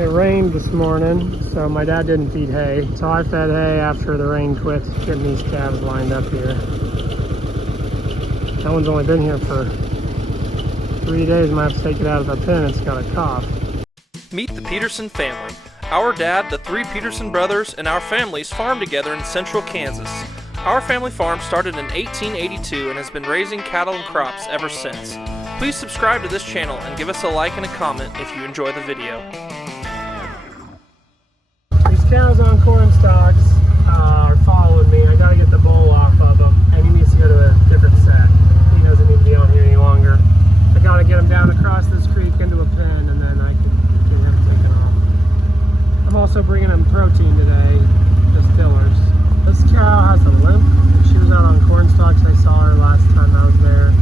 It rained this morning, so my dad didn't feed hay. So I fed hay after the rain quit, getting these calves lined up here. That one's only been here for 3 days. I might have to take it out of the pen. It's got a cough. Meet the Peterson family. Our dad, the 3 Peterson brothers, and our families farm together in central Kansas. Our family farm started in 1882 and has been raising cattle and crops ever since. Please subscribe to this channel and give us a like and a comment if you enjoy the video. These cows on corn stalks are following me. I gotta get the bull off of them, and he needs to go to a different set. He doesn't need to be on here any longer. I gotta get him down across this creek into a pen, and then I can get him taken off. I'm also bringing him protein today, distillers. This cow has a limp. She was out on corn stalks. I saw her last time I was there.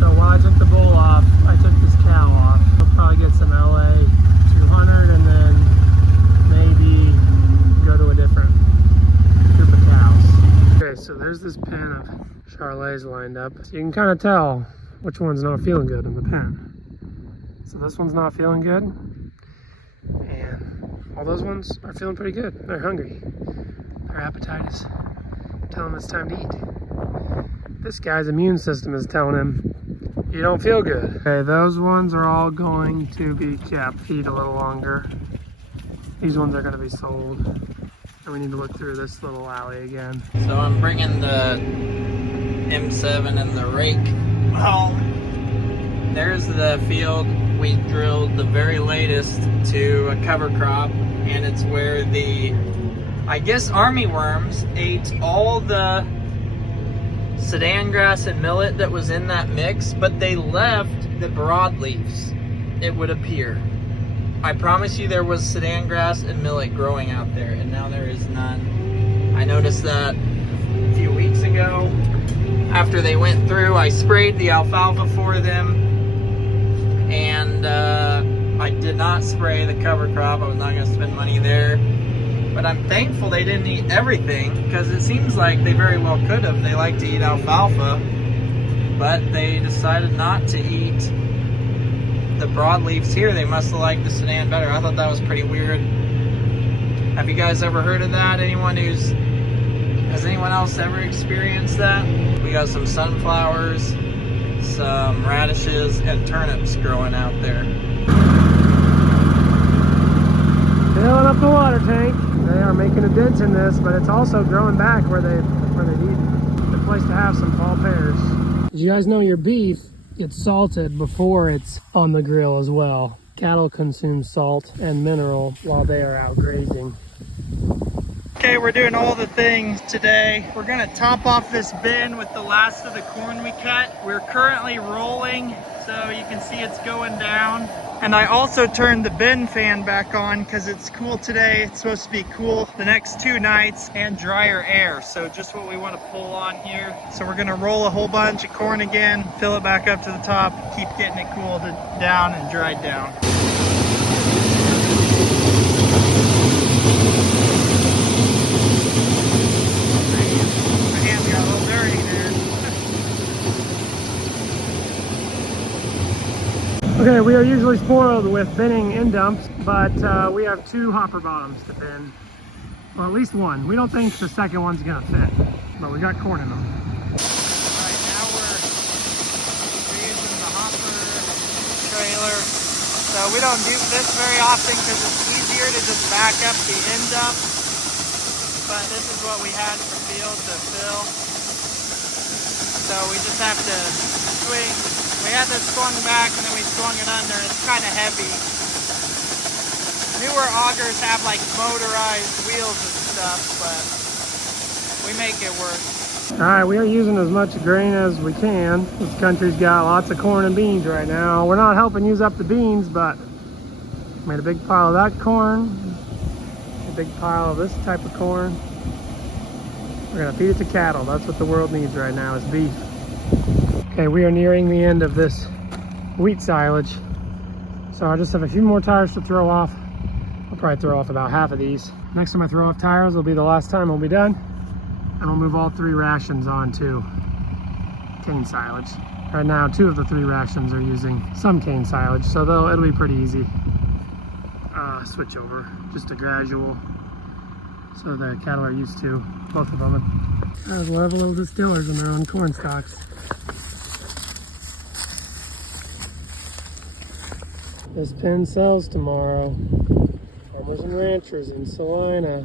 So while I took the bull off, I took this cow off. I'll probably get some LA 200 and then maybe go to a different group of cows. Okay, so there's this pen of Charolais lined up. So you can kind of tell which one's not feeling good in the pen. So this one's not feeling good. And all those ones are feeling pretty good. They're hungry. Their appetite is telling them it's time to eat. This guy's immune system is telling him, you don't feel good. Okay, those ones are all going to be kept, feed a little longer. These ones are going to be sold. And we need to look through this little alley again. So I'm bringing the M7 and the rake home. There's the field we drilled the very latest to a cover crop, and it's where the, I guess, army worms ate all the Sudan grass and millet that was in that mix, but they left the broadleaves, it would appear. I promise you there was Sudan grass and millet growing out there, and now there is none. I noticed that a few weeks ago. After they went through, I sprayed the alfalfa for them, and I did not spray the cover crop. I was not going to spend money there. But I'm thankful they didn't eat everything, because it seems like they very well could have. They like to eat alfalfa, but they decided not to eat the broadleaves here. They must have liked the Sudan better. I thought that was pretty weird. Have you guys ever heard of that? Has anyone else ever experienced that? We got some sunflowers, some radishes, and turnips growing out there. Filling up the water tank. They are making a dent in this, but it's also growing back where they need it. A place to have some fall pears. Did you guys know your beef gets salted before it's on the grill as well? Cattle consume salt and mineral while they are out grazing. Okay, we're doing all the things today. We're gonna top off this bin with the last of the corn we cut. We're currently rolling, so you can see it's going down. And I also turned the bin fan back on because it's cool today. It's supposed to be cool the next 2 nights and drier air. So just what we want to pull on here. So we're gonna roll a whole bunch of corn again, fill it back up to the top, keep getting it cooled down and dried down. My hands got a little dirty there. Okay, we are usually spoiled with binning in dumps, but we have 2 hopper bottoms to bin. Well, at least one. We don't think the second one's gonna fit, but we got corn in them. Alright, now we're using the hopper trailer. So we don't do this very often because it's easier to just back up the end dump. But this is what we had for field to fill. So we just have to swing. We had this swung back and then we swung it under. It's kind of heavy. Newer augers have like motorized wheels and stuff, but we make it work. All right, we are using as much grain as we can. This country's got lots of corn and beans right now. We're not helping use up the beans, but made a big pile of that corn, a big pile of this type of corn. We're gonna feed it to cattle. That's what the world needs right now, is beef. Okay, we are nearing the end of this wheat silage. So I just have a few more tires to throw off. I'll probably throw off about half of these. Next time I throw off tires will be the last time we'll be done. And we'll move all 3 rations onto cane silage. Right now, 2 of the 3 rations are using some cane silage, so it'll be pretty easy. switch over, just a gradual, so the cattle are used to both of them. There's level little distillers when they're on corn stalks. This pen sells tomorrow. Farmers and Ranchers in Salina.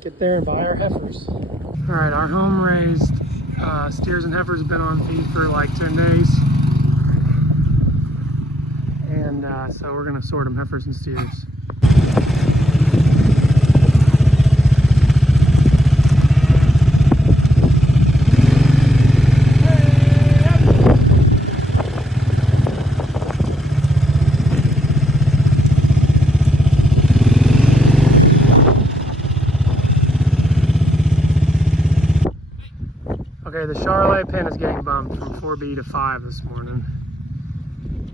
Get there and buy our heifers. All right, our home raised steers and heifers have been on feed for like 10 days. And so we're gonna sort them heifers and steers. Okay, the Charolais pen is getting bumped from 4B to 5 this morning.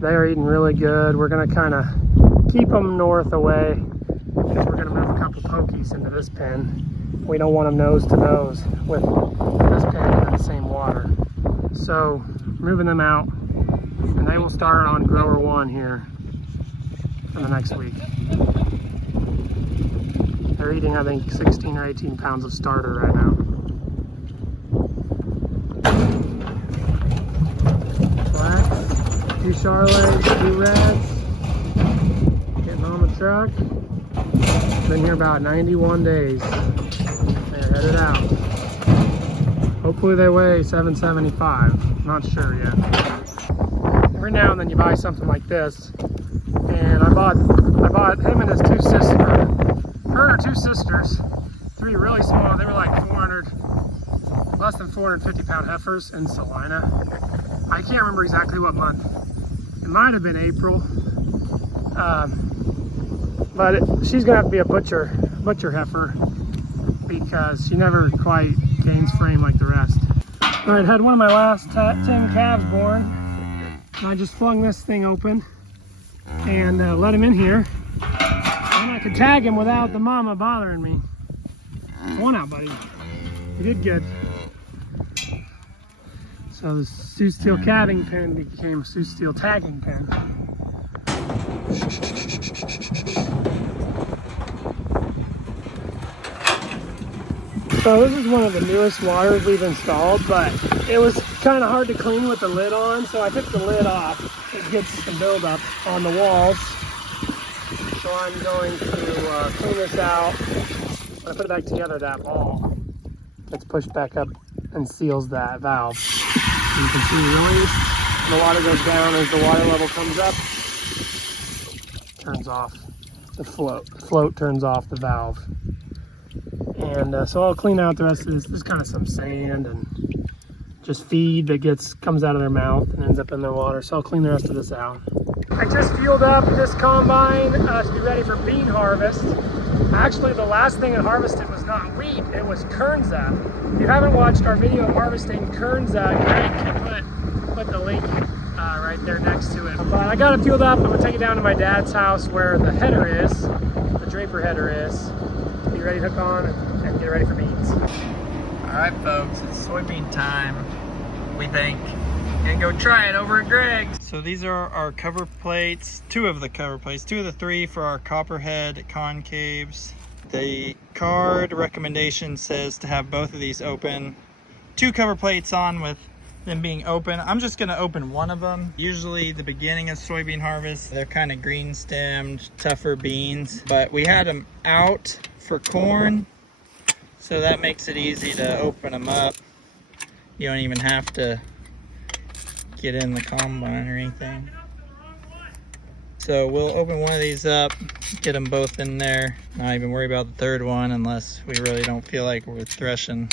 They are eating really good. We're gonna kind of keep them north away because we're gonna move a couple pokies into this pen. We don't want them nose to nose with this pen in the same water. So moving them out, and they will start on grower 1 here for the next week. They're eating, I think, 16 or 18 pounds of starter right now. Two Charolais, 2 Reds, getting on the truck. Been here about 91 days. They're headed out. Hopefully they weigh 775. Not sure yet. Every now and then you buy something like this, and I bought him and his 2 sisters, her and her 2 sisters, 3 really small. They were like less than 450 pound heifers in Salina. I can't remember exactly what month. It might have been April, but she's gonna have to be a butcher heifer because she never quite gains frame like the rest. All right, had one of my last 10 calves born, and I just flung this thing open and let him in here, and I could tag him without the mama bothering me. Come on out, buddy. You did good. So the Sioux Steel calving pen became a Sioux Steel tagging pen. So this is one of the newest waters we've installed, but it was kind of hard to clean with the lid on, so I took the lid off. It gets some buildup on the walls. So I'm going to clean this out. When I put it back together, that ball gets pushed back up and seals that valve. You can see release, the water goes down as the water level comes up, turns off the float. The float turns off the valve. And so I'll clean out the rest of this. There's kind of some sand and just feed that comes out of their mouth and ends up in their water. So I'll clean the rest of this out. I just fueled up this combine to be ready for bean harvest. Actually, the last thing I harvested was not wheat, it was kernza. If you haven't watched our video of harvesting kernza, Greg can put the link right there next to it. But I got it fueled up. I'm gonna take it down to my dad's house where the header is, the Draper header is. Be ready to hook on and get ready for beans. All right, folks, it's soybean time. We think. Gonna go try it over at Greg's. So these are our cover plates, 2 of the cover plates, 2 of the 3 for our copperhead concaves. The card recommendation says to have both of these open. 2 cover plates on with them being open. I'm just gonna open one of them. Usually the beginning of soybean harvest, they're kind of green stemmed, tougher beans, but we had them out for corn, so that makes it easy to open them up. You don't even have to get in the combine or anything. So we'll open one of these up, get them both in there, not even worry about the third one unless we really don't feel like we're threshing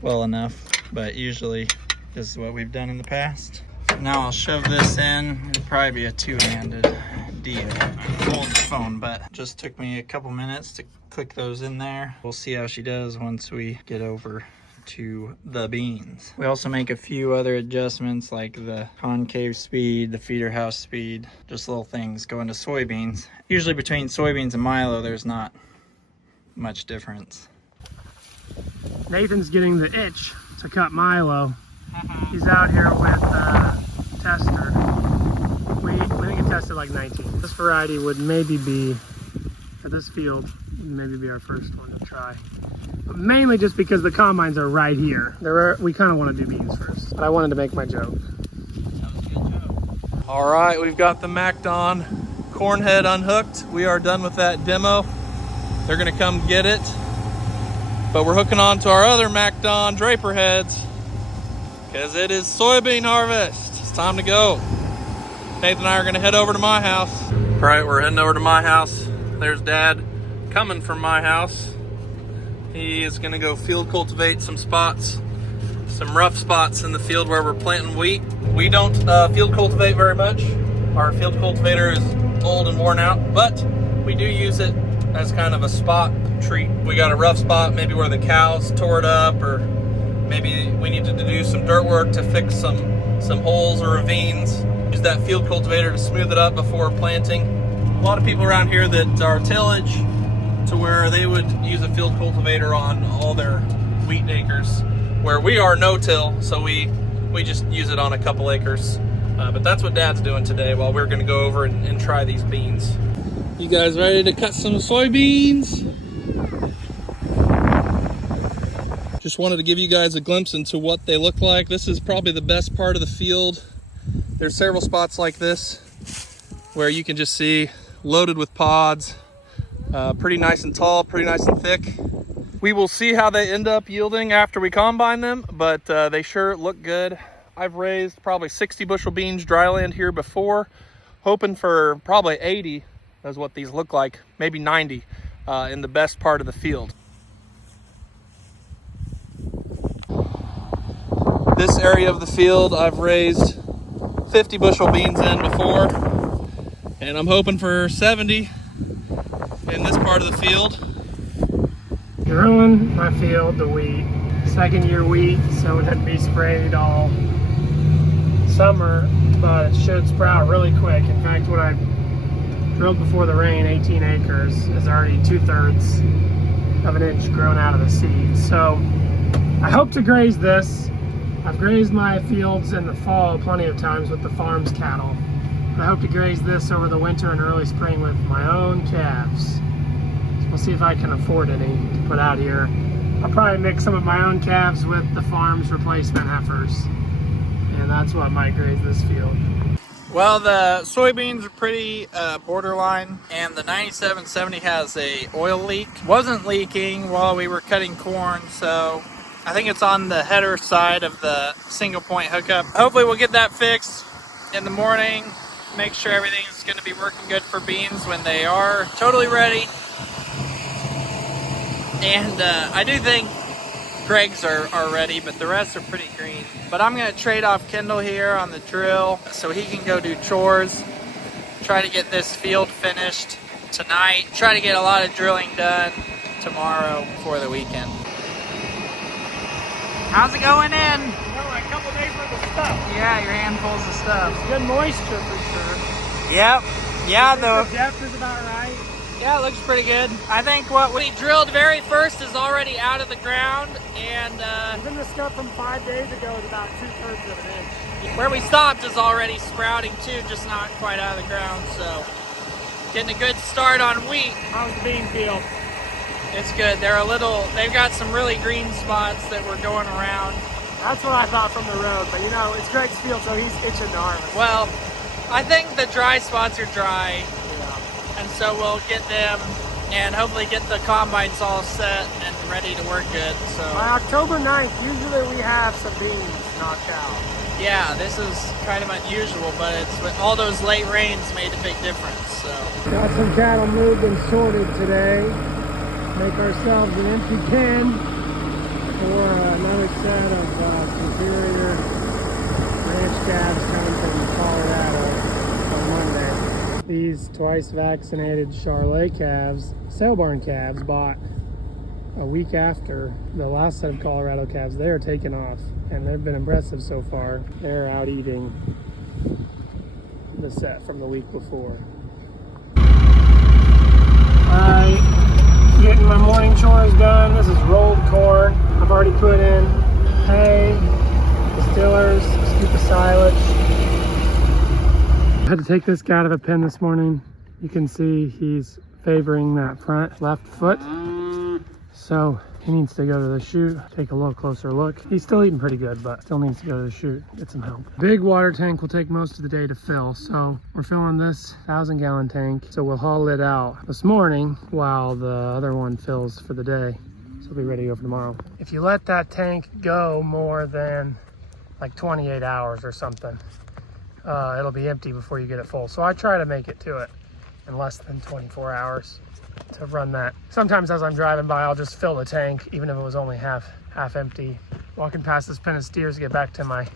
well enough, but usually this is what we've done in the past. So now I'll shove this in. It'll probably be a 2-handed deal. I'm holding the phone, but just took me a couple minutes to click those in there. We'll see how she does once we get over to the beans. We also make a few other adjustments like the concave speed, the feeder house speed, just little things go into soybeans. Usually between soybeans and milo, there's not much difference. Nathan's getting the itch to cut milo. He's out here with Tester. like 19. This variety would maybe be, at this field, would maybe be our first one to try. But mainly just because the combines are right here. We kind of want to do beans first, but I wanted to make my joke. All right, we've got the MacDon corn head unhooked. We are done with that demo. They're gonna come get it. But we're hooking on to our other MacDon draper heads because it is soybean harvest. It's time to go. Nathan and I are gonna head over to my house. All right, we're heading over to my house. There's Dad coming from my house. He is gonna go field cultivate some spots, some rough spots in the field where we're planting wheat. We don't field cultivate very much. Our field cultivator is old and worn out, but we do use it as kind of a spot treat. We got a rough spot, maybe where the cows tore it up, or maybe we needed to do some dirt work to fix some holes or ravines. Use that field cultivator to smooth it up before planting. A lot of people around here that are tillage to where they would use a field cultivator on all their wheat acres, where we are no-till, so we just use it on a couple acres. But that's what Dad's doing today while we're gonna go over and try these beans. You guys ready to cut some soybeans? Just wanted to give you guys a glimpse into what they look like. This is probably the best part of the field. There's several spots like this where you can just see loaded with pods. Pretty nice and tall, pretty nice and thick. We will see how they end up yielding after we combine them, but they sure look good. I've raised probably 60 bushel beans dryland here before, hoping for probably 80 is what these look like, maybe 90 in the best part of the field. This area of the field I've raised 50 bushel beans in before, and I'm hoping for 70 in this part of the field. Growing my field, the wheat, second year wheat, so it had to be sprayed all summer, but it should sprout really quick. In fact, what I drilled before the rain, 18 acres, is already 2/3 of an inch grown out of the seed. So I hope to graze this. I've grazed my fields in the fall plenty of times with the farm's cattle. I hope to graze this over the winter and early spring with my own calves. So we'll see if I can afford any to put out here. I'll probably mix some of my own calves with the farm's replacement heifers. And that's what might graze this field. Well, the soybeans are pretty borderline, and the 9770 has a oil leak. Wasn't leaking while we were cutting corn, so I think it's on the header side of the single point hookup. Hopefully we'll get that fixed in the morning, make sure everything's going to be working good for beans when they are totally ready. And I do think Greg's are ready, but the rest are pretty green. But I'm going to trade off Kendal here on the drill so he can go do chores, try to get this field finished tonight, try to get a lot of drilling done tomorrow before the weekend. How's it going in? A couple days worth of stuff. Yeah, your handfuls of stuff. Good moisture for sure. Yep. Yeah, The depth is about right. Yeah, it looks pretty good. I think what we drilled very first is already out of the ground, and Even the stuff from 5 days ago is about 2/3 of an inch. where we stopped is already sprouting too, just not quite out of the ground. So getting a good start on wheat. How's the bean field? It's good. They've got some really green spots that we're going around. That's what I thought from the road, but you know, it's Greg's field, so he's itching to harvest. Well, I think the dry spots are dry, Yeah. and so we'll get them and hopefully get the combines all set and ready to work good. So By October 9th, usually we have some beans knocked out. yeah, this is kind of unusual, but all those late rains made a big difference. So Got some cattle moved and sorted today. Make ourselves an empty pen for another set of superior ranch calves coming from Colorado on Monday. These twice vaccinated Charolais calves, sale barn calves, bought a week after the last set of Colorado calves. They are taking off, and they've been impressive so far. They're out eating the set from the week before. Alright, getting my morning chores done. This is rolled corn. I've already put in hay, distillers, a scoop of silage. I had to take this guy out of a pen this morning. You can see he's favoring that front left foot. So he needs to go to the chute, take a little closer look. He's still eating pretty good, but still needs to go to the chute, get some help. Big water tank will take most of the day to fill. So we're filling this 1,000-gallon tank. So we'll haul it out this morning while the other one fills for the day. So we'll be ready to go for tomorrow. If you let that tank go more than like 28 hours or something, it'll be empty before you get it full. So I try to make it to it in less than 24 hours to run that. Sometimes as I'm driving by, I'll just fill the tank, even if it was only half empty. Walking past this pen of steers to get back to my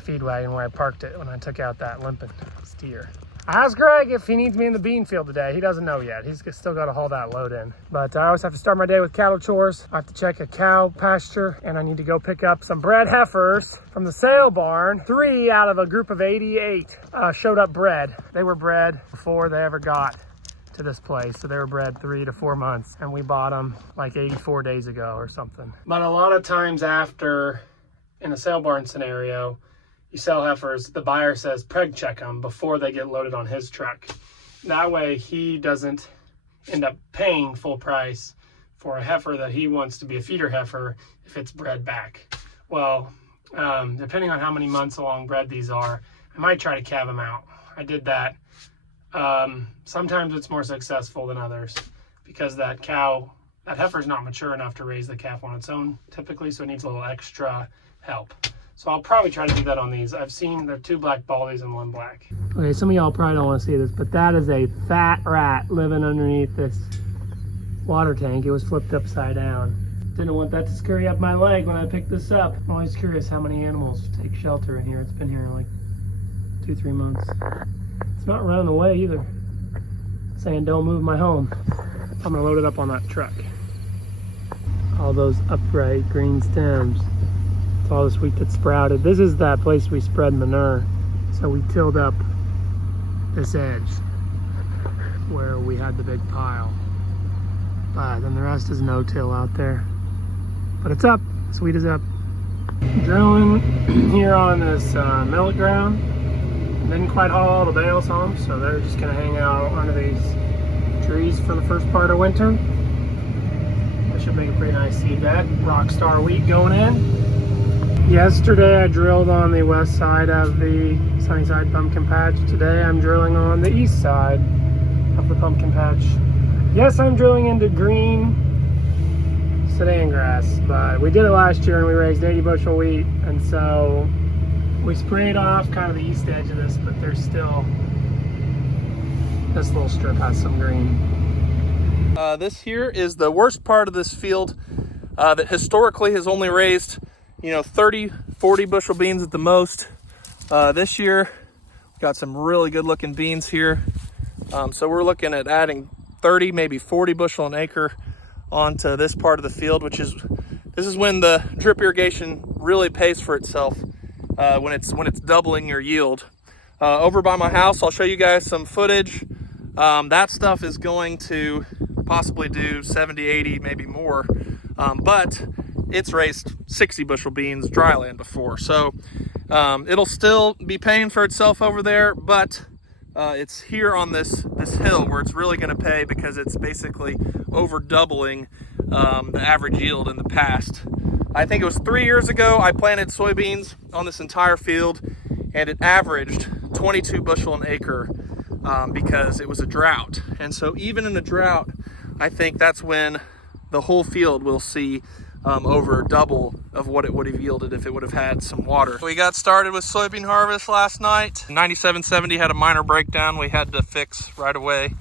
feed wagon where I parked it when I took out that limping steer. I asked Greg if he needs me in the bean field today. He doesn't know yet. He's still got to haul that load in. But I always have to start my day with cattle chores. I have to check a cow pasture, and I need to go pick up some bred heifers from the sale barn. 3 out of a group of 88 showed up bred. They were bred before they ever got to this place. So they were bred 3 to 4 months, and we bought them like 84 days ago or something. But a lot of times after, in a sale barn scenario, you sell heifers, the buyer says preg check them before they get loaded on his truck. That way he doesn't end up paying full price for a heifer that he wants to be a feeder heifer if it's bred back. Well, depending on how many months along bred these are, I might try to calve them out. I did that. Sometimes it's more successful than others because that heifer's not mature enough to raise the calf on its own typically, so it needs a little extra help. So I'll probably try to do that on these. I've seen there are 2 black baldies and 1 black. Okay, some of y'all probably don't want to see this, but that is a fat rat living underneath this water tank. It was flipped upside down. Didn't want that to scurry up my leg when I picked this up. I'm always curious how many animals take shelter in here. It's been here like 2-3 months. It's not running away either. Saying don't move my home. I'm gonna load it up on that truck. All those upright green stems. All this wheat that sprouted. This is that place we spread manure. So we tilled up this edge where we had the big pile. But then the rest is no-till out there. But it's up. Sweet is up. Drilling here on this millet ground. Didn't quite haul all the bales home, so they're just gonna hang out under these trees for the first part of winter. That should make a pretty nice seed bed. Rockstar wheat going in. Yesterday I drilled on the west side of the Sunnyside pumpkin patch. Today I'm drilling on the east side of the pumpkin patch. Yes, I'm drilling into green sedan grass, but we did it last year and we raised 80 bushel wheat, and so we sprayed off kind of the east edge of this, but there's still, this little strip has some green. This here is the worst part of this field that historically has only raised 30, 40 bushel beans at the most. This year, we got some really good looking beans here. So we're looking at adding 30, maybe 40 bushel an acre onto this part of the field, this is when the drip irrigation really pays for itself, when it's doubling your yield. Over by my house, I'll show you guys some footage. That stuff is going to possibly do 70, 80, maybe more. But it's raised 60 bushel beans dryland before, so it'll still be paying for itself over there, but it's here on this hill where it's really going to pay, because it's basically over doubling the average yield in the past. I think it was 3 years ago I planted soybeans on this entire field, and it averaged 22 bushel an acre because it was a drought. And so even in a drought, I think that's when the whole field will see over double of what it would have yielded if it would have had some water. We got started with soybean harvest last night. 9770 had a minor breakdown we had to fix right away,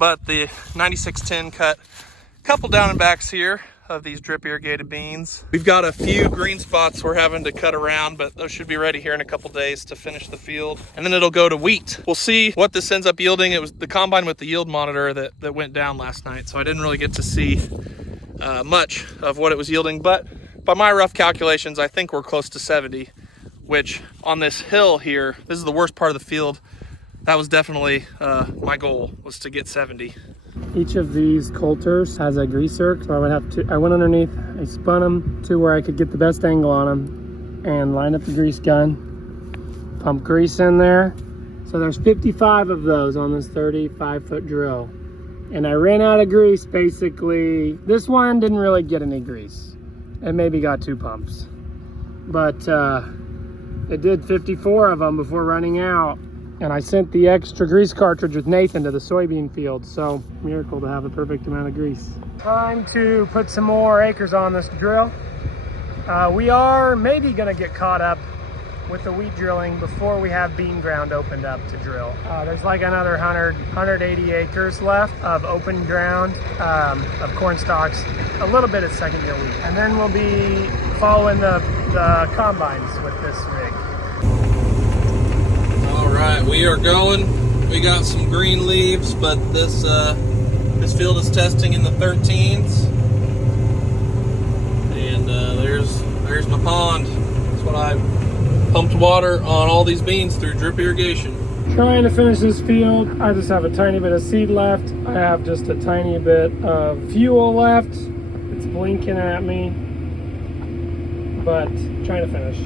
but the 9610 cut a couple down and backs here of these drip irrigated beans. We've got a few green spots we're having to cut around, but those should be ready here in a couple days to finish the field, and then it'll go to wheat. We'll see what this ends up yielding. It was the combine with the yield monitor that went down last night, so I didn't really get to see much of what it was yielding, but by my rough calculations, I think we're close to 70, which on this hill here, this is the worst part of the field. That was definitely my goal, was to get 70. Each of these coulters has a greaser, so I went underneath, I spun them to where I could get the best angle on them and line up the grease gun, pump grease in there. So there's 55 of those on this 35-foot drill. And I ran out of grease basically. This one didn't really get any grease. It maybe got 2 pumps. But it did 54 of them before running out. And I sent the extra grease cartridge with Nathan to the soybean field. So miracle to have the perfect amount of grease. Time to put some more acres on this drill. We are maybe gonna get caught up with the wheat drilling before we have bean ground opened up to drill. There's like another 180 acres left of open ground, of corn stalks, a little bit of second year wheat. And then we'll be following the combines with this rig. All right, we are going. We got some green leaves, but this field is testing in the 13s. And there's my pond. That's what I pumped water on all these beans through drip irrigation. Trying to finish this field. I just have a tiny bit of seed left. I have just a tiny bit of fuel left. It's blinking at me, but trying to finish.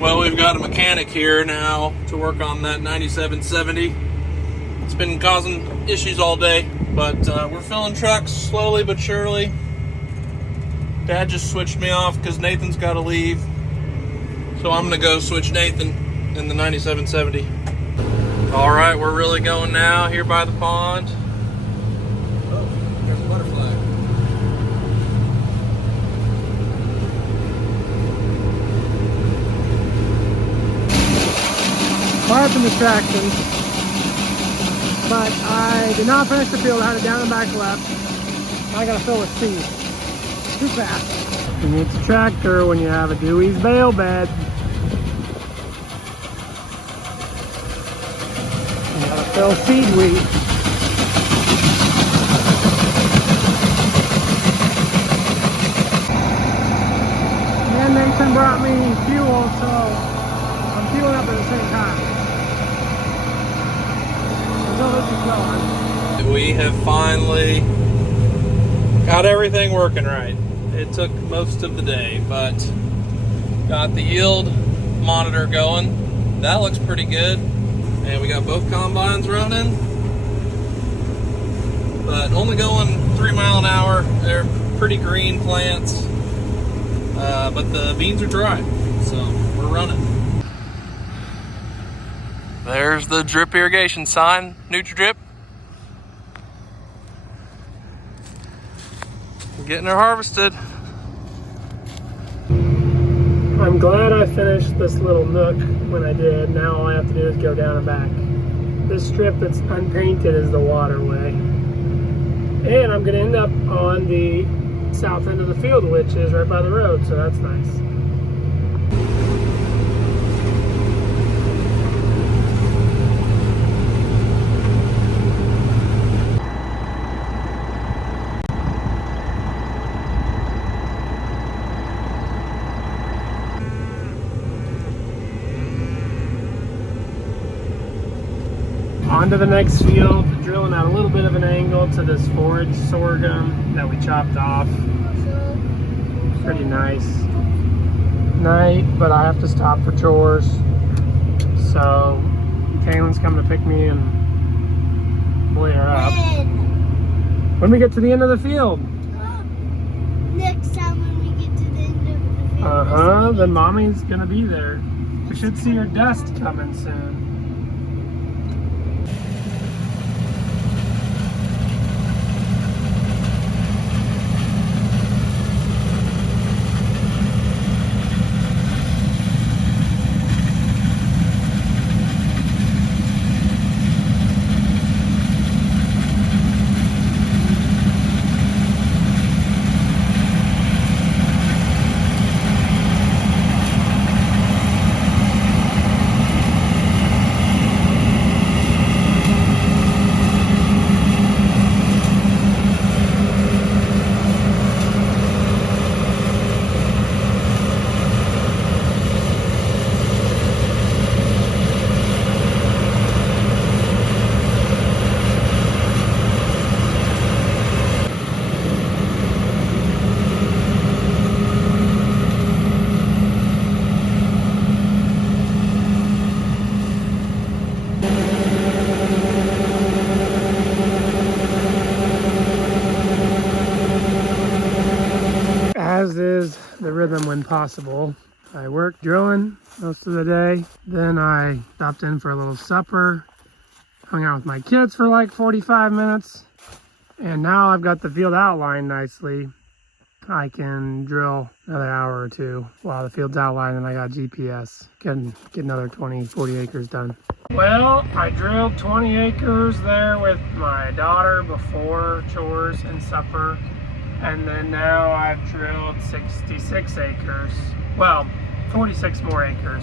Well, we've got a mechanic here now to work on that 9770. It's been causing issues all day, but we're filling trucks slowly but surely. Dad just switched me off because Nathan's got to leave. So I'm going to go switch Nathan in the 9770. All right, we're really going now here by the pond. Oh, there's a butterfly. Far from distraction, but I did not finish the field. I had it down and back left. I gotta fill with speed. Too fast. You need a tractor when you have a Dewey's bale bed. You gotta fill seed wheat. And Nathan brought me fuel, so I'm fueling up at the same time. We have finally got everything working right. It took most of the day, but got the yield monitor going. That looks pretty good. And we got both combines running, but only going 3 miles an hour. They're pretty green plants, but the beans are dry, so we're running. There's the drip irrigation sign, Nutri-Drip. Getting her harvested. I'm glad I finished this little nook when I did. Now all I have to do is go down and back. This strip that's unpainted is the waterway. And I'm gonna end up on the south end of the field, which is right by the road, so that's nice. On to the next field, drilling at a little bit of an angle to this forage sorghum that we chopped off. Pretty nice night, but I have to stop for chores. So Kaylin's coming to pick me and buoy her up. When we get to the end of the field. Next time when we get to the end of the field. Then mommy's gonna be there. We should see her dust coming soon. is the rhythm when possible. I worked drilling most of the day. Then I stopped in for a little supper, hung out with my kids for like 45 minutes. And now I've got the field outlined nicely. I can drill another hour or two while the field's outlined and I got GPS. Can get another 20, 40 acres done. Well, I drilled 20 acres there with my daughter before chores and supper. And then now I've drilled 66 acres. Well, 46 more acres.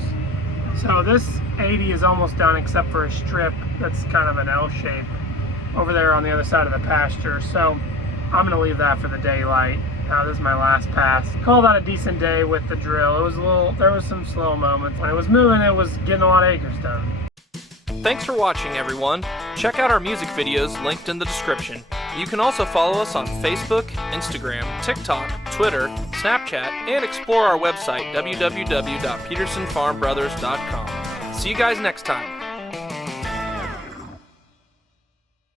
So this 80 is almost done except for a strip that's kind of an L shape over there on the other side of the pasture. So I'm gonna leave that for the daylight. This is my last pass. Call that a decent day with the drill. It was there was some slow moments. When it was moving, it was getting a lot of acres done. Thanks for watching, everyone. Check out our music videos linked in the description. You can also follow us on Facebook, Instagram, TikTok, Twitter, Snapchat, and explore our website, www.petersonfarmbrothers.com. See you guys next time.